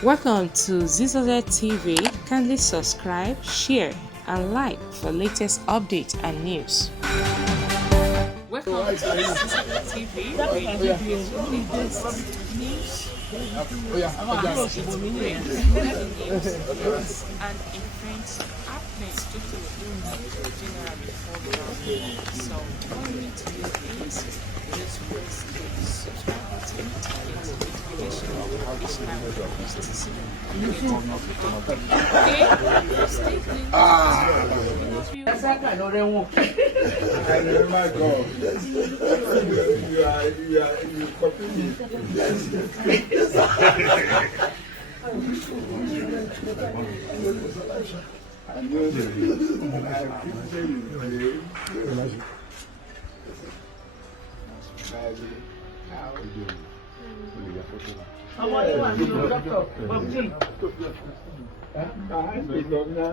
Welcome to Zisodel TV. Kindly subscribe, share, and like for latest updates and news. Welcome to Zisodel TV. We give you the latest news, and events happening generally all around. So all you need to do is just press the subscribe button to get notification each time we post this video. Okay? Stay tuned. You copy me. I know that I